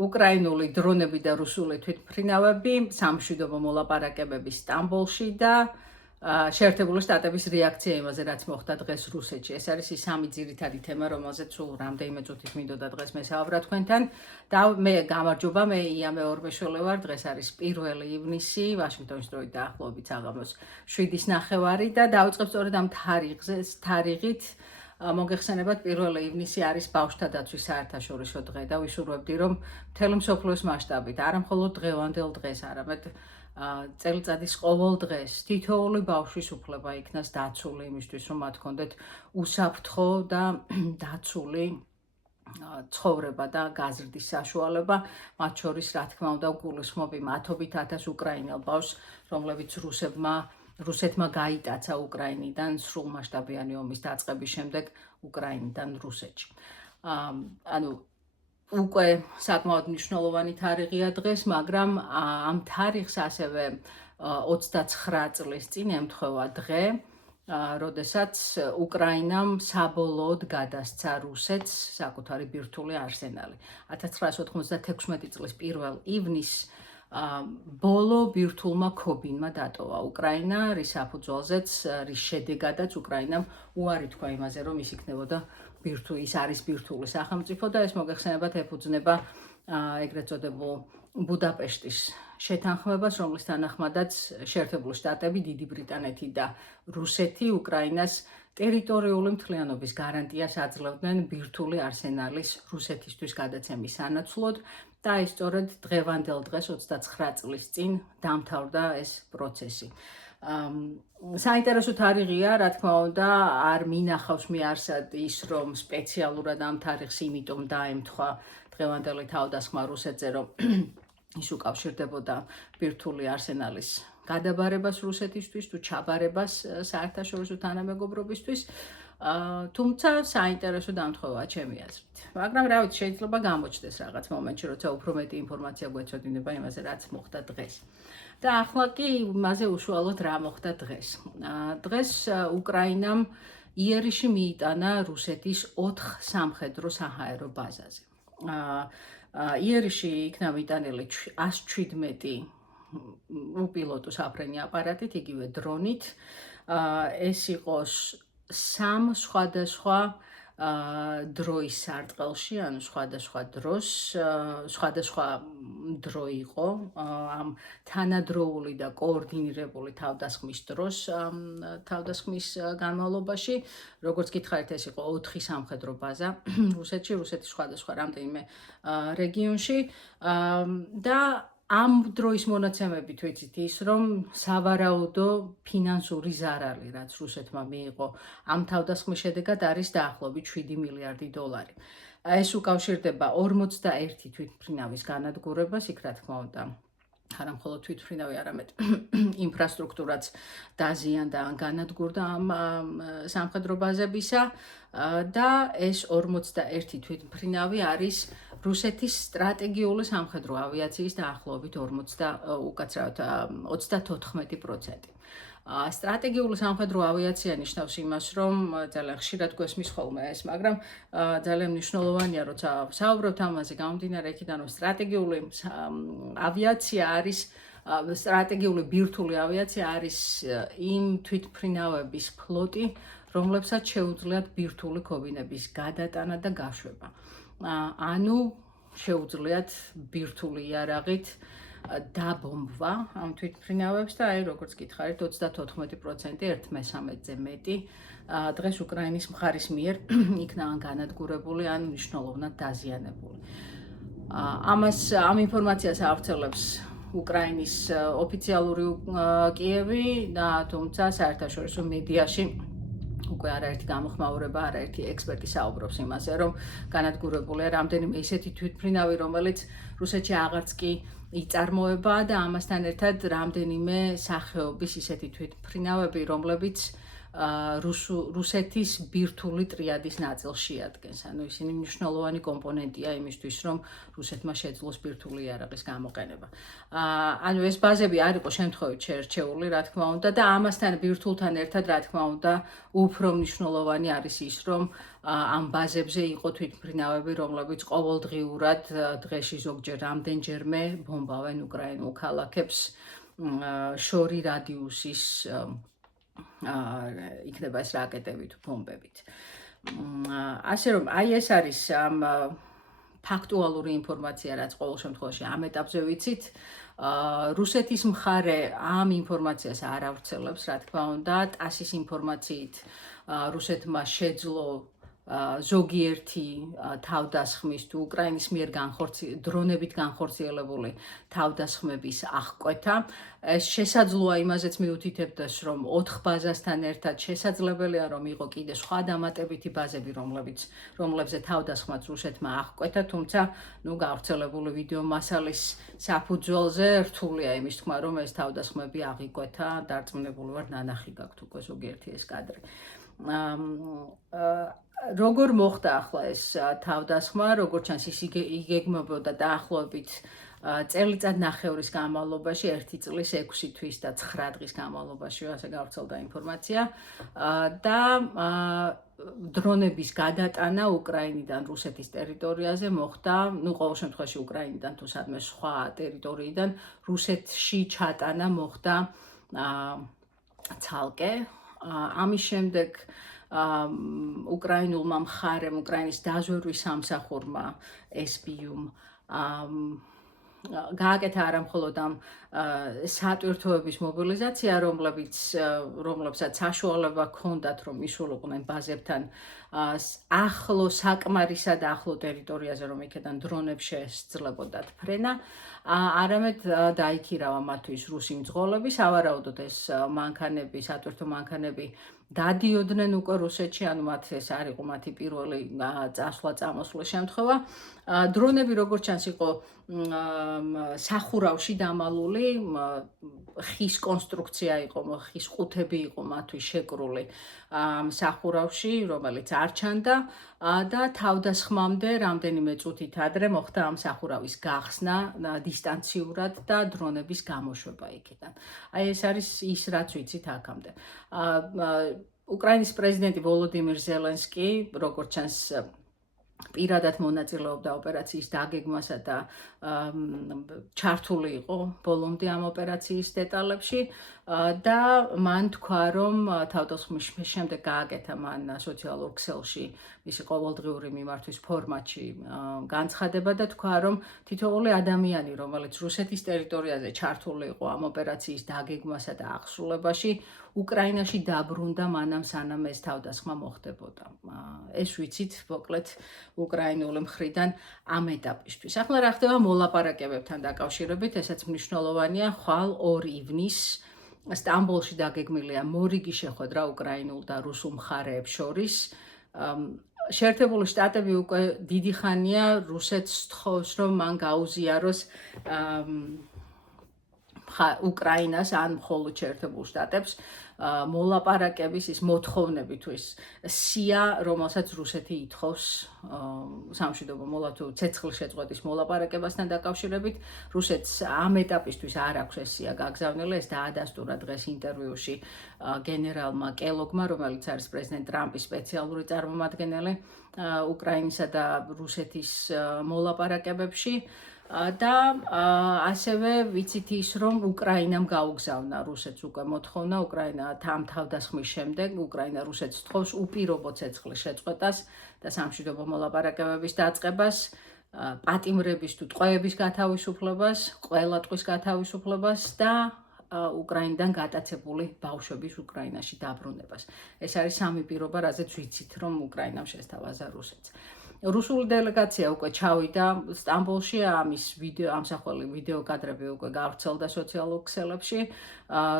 უკრაინული დრონები და რუსული თვითმფრინავები, სამშვიდობო მოლაპარაკებები სტამბოლში და შეერთებული შტატების რეაქცია იმაზე, რაც მოხდა დღეს რუსეთში. ეს არის ის სამი ძირითადი თემა, რომელზეც სულ რამდენიმე წუთით მინდოდა დღეს მესაუბრა თქვენთან. და მე გამარჯობა, მე იამე ორმეშველე ვარ. დღეს არის 1 ივნისი, ვაშინგტონის დროით დაახლოებით საღამოს 7:30 და დავიწყებ სწორედ ამ თარიღით. მოგეხსენებათ 1 ივნისი არის ბავშვთა დაცვის საერთაშორისო დღე და ვისურვებდი, რომ მთელი მსოფლიოს მასშტაბით, არა მხოლოდ დღევანდელ დღეს, არამედ წელიწადის ყოველ დღეს თითოეული ბავშვის უფლება იქნას დაცული იმისთვის, რომ მათ ჰქონდეთ უსაფრთხო და დაცული ცხოვრება და გაზრდის საშუალება, მათ შორის, რა თქმა უნდა, გულისხმობ იმ 10,000 უკრაინელ ბავშვს, რომლებიც რუსეთმა გაიტაცა უკრაინიდან სრულმასშტაბიანი ომის დაწყების შემდეგ უკრაინიდან რუსეთში. უკვე საკმაოდ მნიშვნელოვანი თარიღია დღეს, მაგრამ ამ თარიღს ასევე 29 წლის წინ ემთხვევა დღე, როდესაც უკრაინამ საბოლოოდ გადასცა რუსეთს საკუთარი ბირთვული არსენალი. 1996 წლის 1 ივნისს ბოლო ბირთვულმა ქობინმა დატოვა უკრაინა, რის საფუძველზეც, რის შედეგადაც უკრაინამ უარი თქვა იმაზე, რომ ის იქნებოდა ის არის ბირთვული სახელმწიფო და ეს მოგეხსენებათ ეფუძნება ეგრეთ წოდებულ ბუდაპეშტის შეთანხმებას, რომლის თანახმადაც შეერთებული შტატები, დიდი ბრიტანეთი და რუსეთი უკრაინას ტერიტორიული მთლიანობის გარანტიას აძლევდნენ ბირთვული არსენალის რუსეთისთვის გადაცემის სანაცვლოდ და ეს სწორედ დღევანდელ დღეს 29 წლის წინ დამთავრდა ეს პროცესი. საინტერესო თარიღია, რა თქმა უნდა, არ მინახავს მე არსად ის, რომ სპეციალურად ამ თარიღს იმიტომ დაემთხვა დღევანდელი თავდასხმა რუსეთზე, რომ ის უკავშირდებოდა ბირთვული არსენალის გადაბარებას რუსეთისთვის თუ ჩაბარებას საერთაშორისო თანამეგობრობისთვის, თუმცა საინტერესო დამთხოვაა ჩემი აზრით. მაგრამ რა ვიცი, შეიძლება გამოჩნდეს რაღაც მომენტში, როცა უფრო მეტი ინფორმაცია გვეცოდინება იმაზე, რაც მოხდა დღეს. და ახლა კი იმაზე უშუალოდ რა მოხდა დღეს. დღეს უკრაინამ იერიში მიიტანა რუსეთის 4 სამხედრო საჰაერო ბაზაზე. იერიში იქნა მიტანილი 117 უპილოტო საფრენი აპარატით, იგივე დრონით. ეს იყოს 3 სხვადასხვა დროის სარტყელში, ანუ სხვადასხვა დროს, სხვადასხვა დრო იყო ამ თანადროული და კოორდინირებული თავდასხმის დროს, თავდასხმის განმავლობაში, როგორც გითხარით, ეს იყო 4 სამხედრო ბაზა რუსეთში, რუსეთის სხვადასხვა რამდენიმე რეგიონში და ამ დროის მონაცემებით ვიცით ის, რომ სავარაუდო ფინანსური ზარალი, რაც რუსეთმა მიიღო ამ თავდასხმის შედეგად, არის დაახლოებით 7 მილიარდი დოლარი. ეს უკავშირდება 41 თვითმფრინავის განადგურებას, იქ რა თქმა უნდა, არა მხოლოდ თვითმფრინავი, არამედ ინფრასტრუქტურაც დაზიანდა ან განადგურდა ამ სამხედრო ბაზებისა და ეს 41 თვითმფრინავი არის რუსეთის სტრატეგიული სამხედრო ავიაციის დაახლოებით 34%. სტრატეგიული სამხედრო ავიაცია ნიშნავს იმას, რომ ძალიან ხშირად გვესმის ხოლმე ეს, მაგრამ ძალიან მნიშვნელოვანია, როცა ვსაუბრობთ ამაზე, გამომდინარე იქიდან, რომ სტრატეგიული ავიაცია არის სტრატეგიული ბირთვული ავიაცია არის იმ თვითმფრინავების ფლოტი, რომლებსაც შეუძლიათ ბირთვული ქობინების გადატანა და გაშვება. ანუ შეუძლიათ ბირთვული იარაღით დაბომბვა ამ თვითმფრინავებს და აი როგორც გითხარით 34% 1/13-ზე მეტი დღეს უკრაინის მხარის მიერ იქნა ან განადგურებული ან მნიშვნელოვნად დაზიანებული. ამ ინფორმაციას ავრცელებს უკრაინის ოფიციალური კიევი და თუმცა საერთაშორისო მედიაში უკვე არაერთი გამოხმაურება, არაერთი ექსპერტი საუბრობს იმაზე, რომ განადგურებულია რამდენიმე ისეთი თვითმფრინავი, რომელიც რუსეთში აღარც კი იწარმოება და ამასთან ერთად რამდენიმე სახეობის ისეთი თვითმფრინავები, რომლებიც რუსეთის ბირთვული ტრიადის ნაწილს შეადგენს. ანუ ისინი მნიშვნელოვანი კომპონენტია იმისთვის, რომ რუსეთმა შეძლოს ბირთვული იარაღის გამოყენება. ანუ ეს ბაზები არ იყო შემთხვევით შერჩეული, რა თქმა უნდა, და ამასთან ბირთვულთან ერთად, რა თქმა უნდა, უფრო მნიშვნელოვანი არის ის, რომ ამ ბაზებზე იყო თვითმფრინავები, რომლებიც ყოველდღიურად დღეში ზოგჯერ რამდენჯერმე ბომბავენ უკრაინულ ქალაქებს შორი რადიუსის იქნება ეს რაკეტებით, ბომბებით. ასე რომ აი ეს არის ამ ფაქტუალური ინფორმაცია, რაც ყოველ შემთხვევაში ამ ეტაპზე ვიცით. რუსეთის მხარე ამ ინფორმაციას არ ავრცელებს, რა თქმა უნდა, ტასის ინფორმაციით რუსეთმა შეძლო ზოგიერთი თავდასხმის თუ უკრაინის მიერ დრონებით განხორციელებული თავდასხმების აღკვეთა. ეს შესაძლოა იმაზეც მიუთითებდეს, რომ 4 ბაზასთან ერთად შესაძლებელია, რომ იყო კიდე სხვა დამატებითი ბაზები, რომლებზე თავდასხმაც რუსეთმა აღკვეთა, თუმცა გავრცელებული ვიდეო მასალის საფუძველზე რთულია იმის თქმა, რომ ეს თავდასხმები აღიკვეთა, დარწმუნებული ვარ, ნანახი გაქვთ უკვე ზოგიერთი ეს კადრი. როგორ მოხდა ახლა ეს თავდასხმა, როგორც ჩანს ის იგეგმებოდა დაახლოებით წელიწად ნახევრის განმავლობაში, 1 წლის 6 თვის და 9 დღის განმავლობაში, ასე გავრცელდა ინფორმაცია და დრონების გადატანა უკრაინიდან რუსეთის ტერიტორიაზე მოხდა, ყოველ შემთხვევაში უკრაინიდან თუ სადმე სხვა ტერიტორიიდან რუსეთში ჩატანა მოხდა ცალკე. ამის შემდეგ უკრაინულმა მხარემ, უკრაინის დაზვერვის სამსახურმა SBU-მ გააკეთა არა მხოლოდ ამ სატვირთოების მობილიზაცია, რომლებსაც საშუალება ჰქონდათ, რომ ისულოყვნენ ბაზებთან ახლო საკმარისად ახლო ტერიტორიაზე, რომ იქიდან დრონებს შესძლებოდათ ფრენა, არამედ დაიქირავა მათთვის რუსი მძღოლები. სავარაუდოდ ეს მანქანები, სატვირთო მანქანები დადიოდნენ უკვე რუსეთში, ანუ ეს არ იყო მათი პირველი წასვლა-წამოსვლა შემთხვევა. დრონები, როგორც ჩანს, იყო სახურავში დამალული, ხის კონსტრუქცია იყო, ხის ყუთები იყო მათთვის შეკრული სახურავში, რომელიც არ ჩანდა და თავდასხმამდე რამდენიმე წუთით ადრე მოხდა ამ სახურავის გახსნა დისტანციურად და დრონების გამოშვება იქიდან. აი ეს არის ის, რაც ვიცით აქამდე. უკრაინის პრეზიდენტი ვოლოდიმირ ზელენსკი, როგორც ჩანს, პირადად მონაწილეობდა ოპერაციის დაგეგმასა და ჩართული იყო ბოლომდე ამ ოპერაციის დეტალებში და მან თქვა, რომ თავდასხმის შემდეგ გააკეთა მან სოციალურ ქსელში მისი ყოველდღიური მიმართვის ფორმატში განცხადება და თქვა, რომ თითოეული ადამიანი, რომელიც რუსეთის ტერიტორიაზე ჩართული იყო ამ ოპერაციის დაგეგმასა და აღსრულებაში, უკრაინაში დაბრუნდა მანამ სანამ ეს თავდასხმა მოხდებოდა. ეს ვიცით, მოკლედ უკრაინული მხრიდან ამ ეტაპისთვის. ახლა რა ხდება მოლაპარაკებებთან დაკავშირებით, ესაც მნიშვნელოვანია, ხვალ 2 ივნისს სტამბოლში დაგეგმილია მორიგი შეხვედრა უკრაინულ და რუსულ მხარეებს შორის. შეერთებული შტატები უკვე დიდი ხანია რუსეთს თხოვს, რომ მან გაუზიაროს უკრაინას ან მხოლოდ შეერთებულ შტატებს მოლაპარაკების ის მოთხოვნები თუ ის სია, რომელსაც რუსეთი ითხოვს სამშვიდობო მოლაპარაკებასთან ცეცხლის შეწყვეტის მოლაპარაკებასთან დაკავშირებით. რუსეთს ამ ეტაპისთვის არ აქვს ეს სია გაგზავნილი, ეს დაადასტურა დღეს ინტერვიუში გენერალმა კელოგმა, რომელიც არის პრეზიდენტ ტრამპის სპეციალური წარმომადგენელი უკრაინისა და რუსეთის მოლაპარაკებებში. და ასევე ვიცით ის, რომ უკრაინამ გაუგზავნა რუსეთს უკვე მოთხოვნა, უკრაინა თავდასხმის შემდეგ, უკრაინა რუსეთს თხოვს უპირობო ცეცხლის შეწყვეტას და სამშვიდობო მოლაპარაკებების დაწყებას, პატიმრების თუ ტყვეების გათავისუფლებას, ყველა ტყვის გათავისუფლებას და უკრაინიდან გატაცებული ბავშვების უკრაინაში დაბრუნებას. ეს არის სამი პირობა, რაზეც ვიცით, რომ უკრაინამ შესთავაზა რუსეთს. რუსული დელეგაცია უკვე ჩავიდა სტამბოლში, ამის ამსახველი ვიდეო კადრები უკვე გავრცელდა სოციალურ ქსელებში.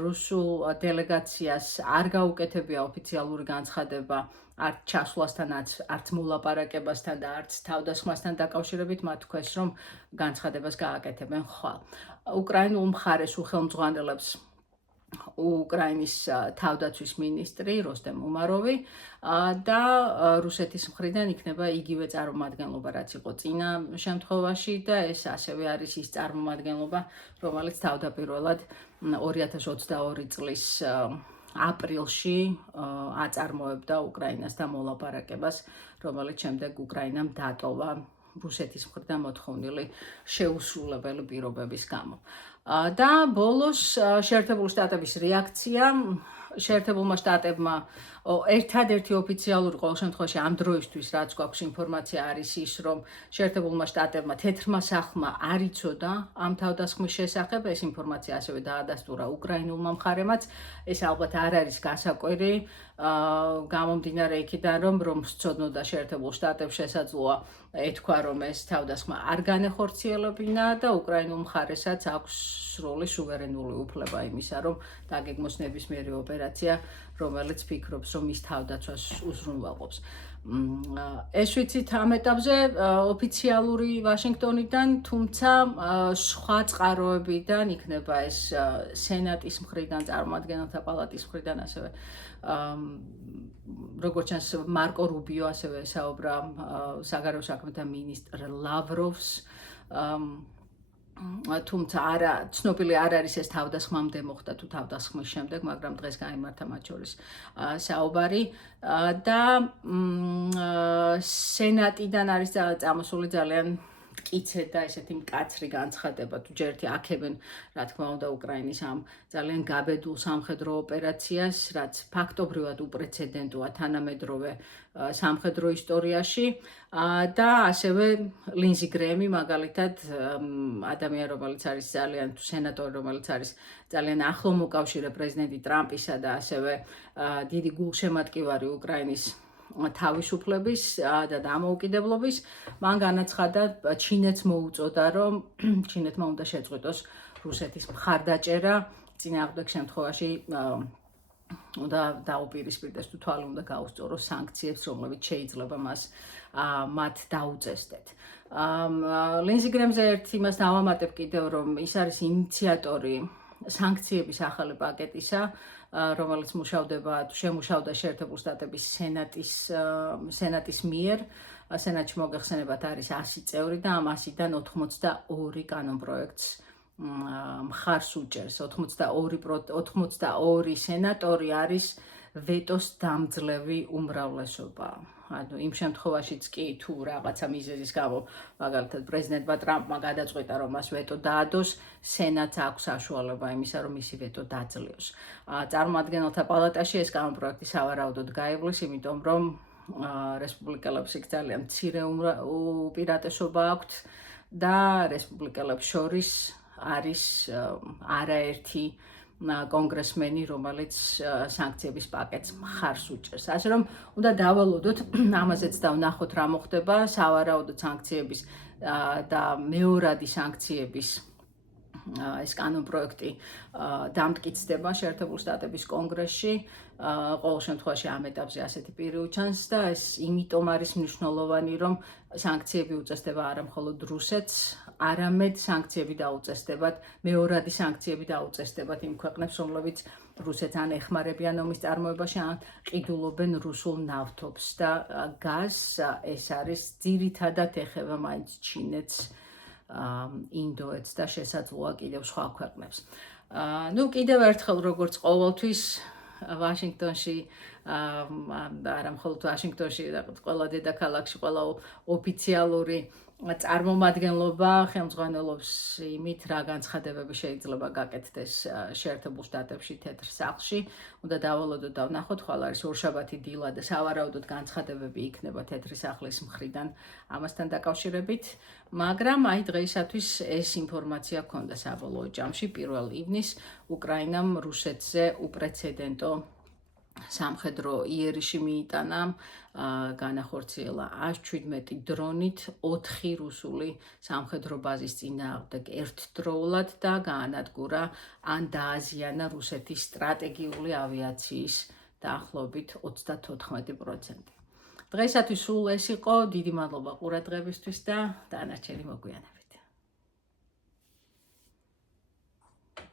რუსულ დელეგაციას არ გაუკეთებია ოფიციალური განცხადება არც ჩასვლასთან, არც მოლაპარაკებასთან და არც თავდასხმასთან დაკავშირებით, მათ თქვეს, რომ განცხადებას გააკეთებენ ხვალ. უკრაინულ მხარეს უხელმძღვანელებს უკრაინის თავდაცვის მინისტრი როსტემ უმაროვი და რუსეთის მხრიდან იქნება იგივე წარმომადგენლობა, რაც იყო წინა შემთხვევაში და ეს ასევე არის ის წარმომადგენლობა, რომელიც თავდაპირველად 2022 წლის აპრილში აწარმოებდა უკრაინასთან მოლაპარაკებას, რომელიც შემდეგ უკრაინამ დატოვა რუსეთის მხრიდან მოთხოვნილი შეუსრულებელი პირობების გამო. და ბოლოს შეერთებული შტატების რეაქცია შეერთებულმა შტატებმა ერთადერთი ოფიციალური ყოველ შემთხვევაში ამ დროისთვის რაც გვაქვს ინფორმაცია არის ის რომ შეერთებულმა შტატებმა თეთრმა სახლმა არ იცოდა ამ თავდასხმის შესახებ ეს ინფორმაცია ასევე დაადასტურა უკრაინულმა მხარემაც ეს ალბათ არ არის გასაკვირი გამომდინარე იქიდან რომ სცოდნოდა შეერთებულ შტატებს შესაძლოა ეთქვა რომ ეს თავდასხმა არ განეხორციელებინა და უკრაინულ მხარესაც აქვს სრული სუვერენული უფლება იმისა რომ დაგეგმოს ნებისმიერი ოპერაცია რომელიც ფიქრობს რომ ის თავდაცვას უზრუნველყოფს. ეს ვიცით ამ ეტაპზე ოფიციალური ვაშინგტონიდან, თუმცა სხვა წყაროებიდან იქნება ეს სენატის მხრიდან, წარმომადგენელთა პალატის მხრიდან ასევე როგორც ჩანს მარკო რუბიო ასევე საუბრა საგარეო საქმეთა მინისტრ ლავროვს თუმცა არა ცნობილი არ არის ეს თავდასხმამდე მოხდა თუ თავდასხმის შემდეგ, მაგრამ დღეს გაიმართა მათ შორის საუბარი და სენატიდან არის წამოსული ძალიან მტკიცე და ესეთი მკაცრი განცხადება თუ ჯერ ერთი აქებენ რა თქმა უნდა უკრაინის ამ ძალიან გაბედულ სამხედრო ოპერაციას, რაც ფაქტობრივად უპრეცედენტოა თანამედროვე სამხედრო ისტორიაში და ასევე ლინზი გრეიმი მაგალითად ადამიანი რომელიც არის ძალიან თუ სენატორი რომელიც არის ძალიან ახლო მოკავშირე პრეზიდენტი ტრამპისა და ასევე დიდი გულშემატკივარი უკრაინის თავისუფლების და დამოუკიდებლობის მან განაცხადა ჩინეთს მოუწოდა რომ ჩინეთმა უნდა შეწყვიტოს რუსეთის მხარდაჭერა წინააღმდეგ შემთხვევაში უნდა დაუპირისპირდეს თუ თვალი უნდა გაუსწოროს სანქციებს რომლებიც შეიძლება მათ დაუწესდეთ. ლინზი გრეიმზე ერთ იმას დავამატებ კიდევ რომ ის არის ინიციატორი სანქციების ახალი პაკეტისა რომელიც შემუშავდა შეერთებულ შტატების სენატის მიერ სენატში მოგეხსენებათ არის 100 წევრი და ამ 100-დან 82 კანონპროექტს მხარს უჭერს 82 სენატორი არის ვეტოს დამძლევი უმრავლესობა. ანუ იმ შემთხვევაშიც კი თუ რაღაცა მიზეზის გამო მაგალითად პრეზიდენტმა ტრამპმა გადაწყვიტა რომ მას ვეტო დაადოს, სენატს აქვს საშუალება იმისა რომ მისი ვეტო დაძლიოს. წარმომადგენელთა პალატაში ეს კანონპროექტი სავარაუდოდ გაივლის, იმიტომ რომ რესპუბლიკელებს იქ ძალიან მცირე უპირატესობა აქვთ და რესპუბლიკელებს შორის არის არაერთი კონგრესმენი, რომელიც სანქციების პაკეტს მხარს უჭერს. ასე რომ უნდა დავალოდოთ, ამაზეც დავნახოთ რა მოხდება, სავარაუდოდ სანქციების და მეორადი სანქციების ეს კანონპროექტი დამტკიცდება შეერთებულ შტატების კონგრესში. ყოველ შემთხვევაში ამ ეტაპზე ასეთი პირი უჩანს და ეს იმიტომ არის მნიშვნელოვანი, რომ სანქციები უწესდება არა მხოლოდ რუსეთს, არამედ სანქციები დაუწესდებათ, მეორადი სანქციები დაუწესდებათ იმ ქვეყნებს, რომლებიც რუსეთს ან ეხმარებიან ომის წარმოებაში, ან ყიდულობენ რუსულ ნავთობს და გაზს. ეს არის ძირითადად ეხება მაინც ჩინეთს, ინდოეთს და შესაძლოა კიდევ სხვა ქვეყნებს. კიდევ ერთხელ როგორც ყოველთვის ვაშინგტონში არა მხოლოდ ვაშინგტონში, ყველა დედაქალაქში, ყველა ოფიციალური წარმომადგენლობა ხელმძღვანელობს იმით, რა განცხადებები შეიძლება გაკეთდეს შეერთებულ შტატებში თეთრ სახლში. უნდა დავალოდოთ და ვნახოთ, ხვალ არის ორშაბათი დილა და სავარაუდოდ განცხადებები იქნება თეთრი სახლის მხრიდან ამასთან დაკავშირებით, მაგრამ აი დღეისათვის ეს ინფორმაცია ჰქონდა საბოლოო ჯამში 1 ივნისს უკრაინამ რუსეთზე უპრეცედენტო სამხედრო იერიში მიიტანა, განახორციელა 117 დრონით 4 რუსული სამხედრო ბაზის წინააღმდეგ ერთდროულად და გაანადგურა ან დააზიანა რუსეთის სტრატეგიული ავიაციის დაახლოებით 34%. დღეისათვის სულ ეს იყო, დიდი მადლობა ყურადღებისთვის და დანარჩენი მოგვიანებით.